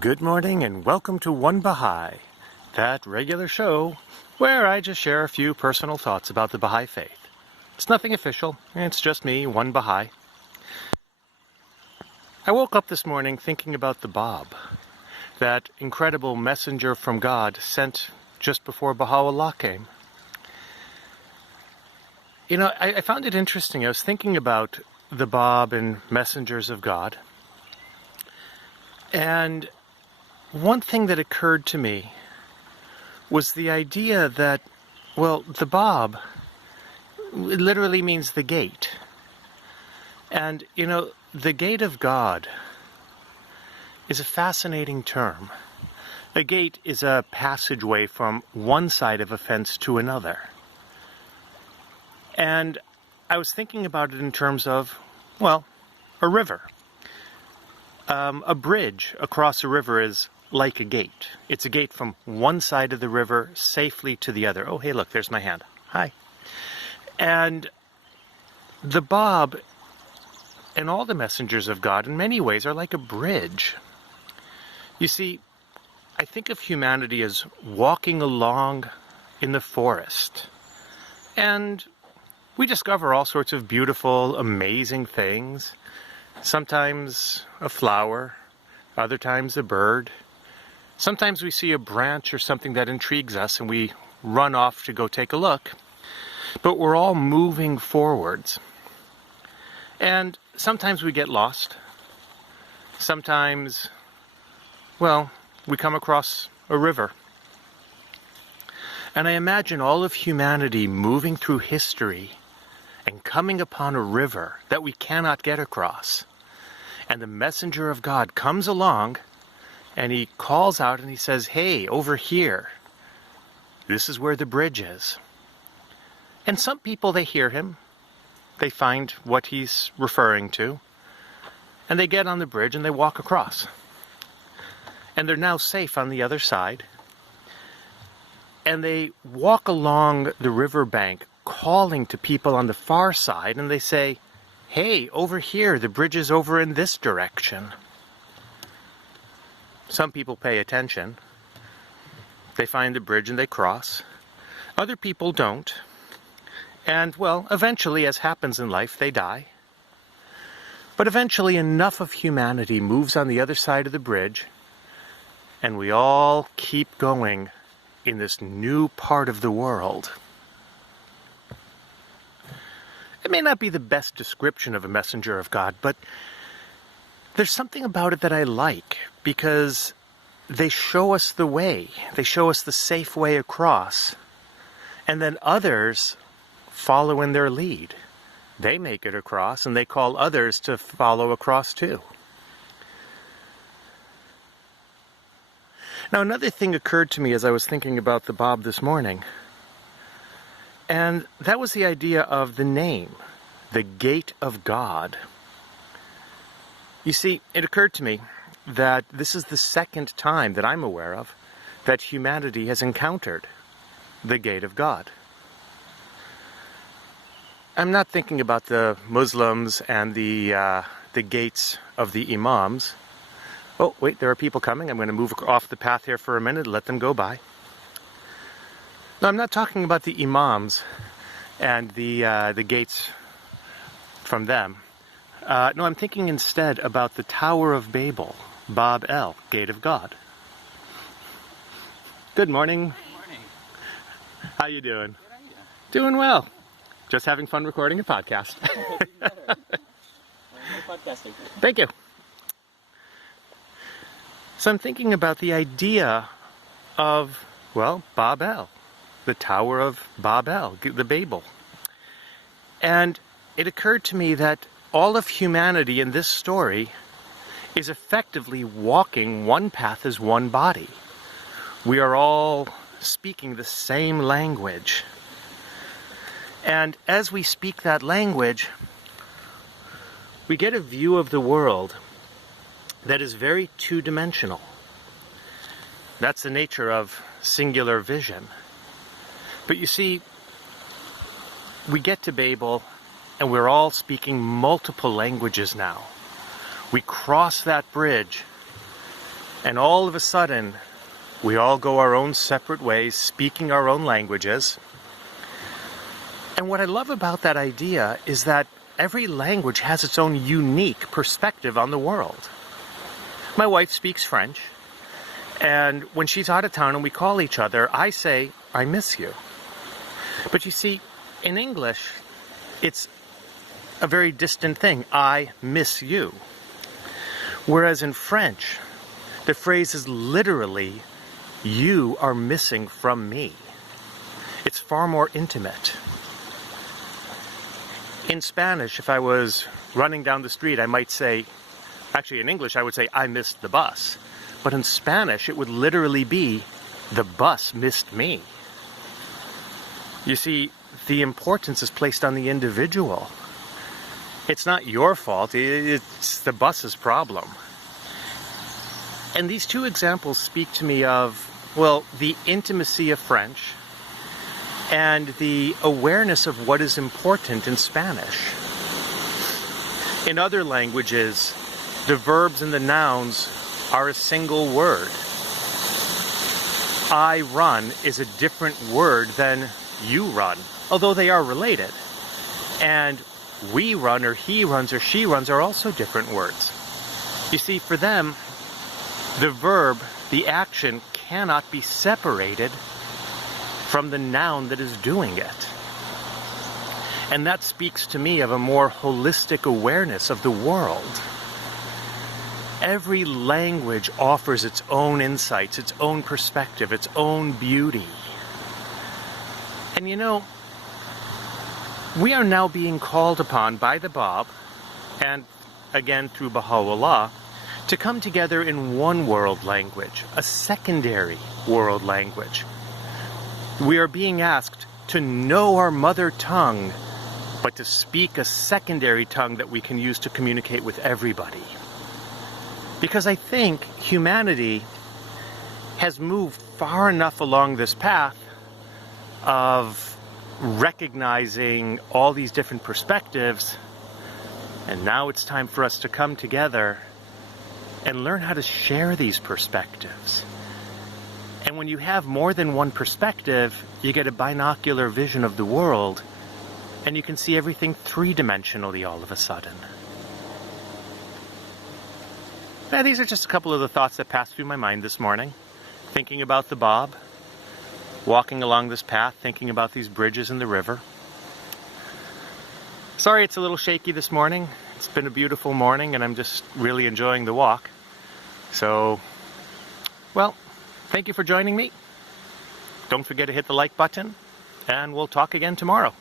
Good morning and welcome to One Baha'i, that regular show where I just share a few personal thoughts about the Baha'i faith. It's nothing official, it's just me, One Baha'i. I woke up this morning thinking about the Bab, that incredible messenger from God sent just before Baha'u'llah came. You know, I found it interesting. I was thinking about the Bab and messengers of God, and one thing that occurred to me was the idea that, well, the Bab literally means the gate. And, you know, the gate of God is a fascinating term. A gate is a passageway from one side of a fence to another. And I was thinking about it in terms of, well, a river. A bridge across a river is like a gate. It's a gate from one side of the river safely to the other. Oh, hey, look, there's my hand. Hi. And the Bab and all the messengers of God in many ways are like a bridge. You see, I think of humanity as walking along in the forest. And we discover all sorts of beautiful, amazing things. Sometimes a flower, other times a bird. Sometimes we see a branch or something that intrigues us and we run off to go take a look. But we're all moving forwards. And sometimes we get lost. Sometimes, well, we come across a river. And I imagine all of humanity moving through history and coming upon a river that we cannot get across. And the messenger of God comes along and he calls out and he says, hey, over here, this is where the bridge is. And some people, they hear him, they find what he's referring to, and they get on the bridge and they walk across. And they're now safe on the other side. And they walk along the riverbank calling to people on the far side, and they say, hey, over here, the bridge is over in this direction. Some people pay attention. They find the bridge and they cross. Other people don't. And, well, eventually, as happens in life, they die. But eventually enough of humanity moves on the other side of the bridge, and we all keep going in this new part of the world. It may not be the best description of a messenger of God, but there's something about it that I like, because they show us the way. They show us the safe way across. And then others follow in their lead. They make it across, and they call others to follow across too. Now, another thing occurred to me as I was thinking about the Bab this morning, and that was the idea of the name, the Gate of God. You see, it occurred to me that this is the second time that I'm aware of that humanity has encountered the Gate of God. I'm not thinking about the Muslims and the gates of the Imams. Oh, wait, there are people coming. I'm going to move off the path here for a minute and let them go by. No, I'm not talking about the Imams and the gates from them. No, I'm thinking instead about the Tower of Babel, Bab El, Gate of God. Good morning. Good morning. How you doing? Good, how are you? Doing well. Just having fun recording a podcast. Thank you. So I'm thinking about the idea of, well, Babel, the Tower of Babel, the Babel. And it occurred to me that all of humanity in this story is effectively walking one path as one body. We are all speaking the same language. And as we speak that language, we get a view of the world that is very two-dimensional. That's the nature of singular vision. But you see, we get to Babel, and we're all speaking multiple languages now. We cross that bridge, And all of a sudden, we all go our own separate ways, speaking our own languages. And what I love about that idea is that every language has its own unique perspective on the world. My wife speaks French, and when she's out of town and we call each other, I say, "I miss you." But you see, in English, it's a very distant thing. "I miss you." Whereas in French, the phrase is literally, "You are missing from me." It's far more intimate. In Spanish, if I was running down the street, I might say, actually in English, I would say, "I missed the bus." But in Spanish, it would literally be, "The bus missed me." You see, the importance is placed on the individual. It's not your fault, it's the bus's problem. And these two examples speak to me of, well, the intimacy of French and the awareness of what is important in Spanish. In other languages, the verbs and the nouns are a single word. "I run" is a different word than "you run," although they are related. And "we run" or "he runs" or "she runs" are also different words. You see, for them, the verb, the action, cannot be separated from the noun that is doing it. And that speaks to me of a more holistic awareness of the world. Every language offers its own insights, its own perspective, its own beauty. And you know, we are now being called upon by the Bab, and again through Baha'u'llah, to come together in one world language, a secondary world language. We are being asked to know our mother tongue, but to speak a secondary tongue that we can use to communicate with everybody. Because I think humanity has moved far enough along this path of recognizing all these different perspectives, and now it's time for us to come together and learn how to share these perspectives. And when you have more than one perspective, you get a binocular vision of the world, and you can see everything three-dimensionally all of a sudden. Now, these are just a couple of the thoughts that passed through my mind this morning, thinking about the Bab, walking along this path, thinking about these bridges in the river. Sorry it's a little shaky this morning. It's been a beautiful morning and I'm just really enjoying the walk. So, well, thank you for joining me. Don't forget to hit the like button and we'll talk again tomorrow.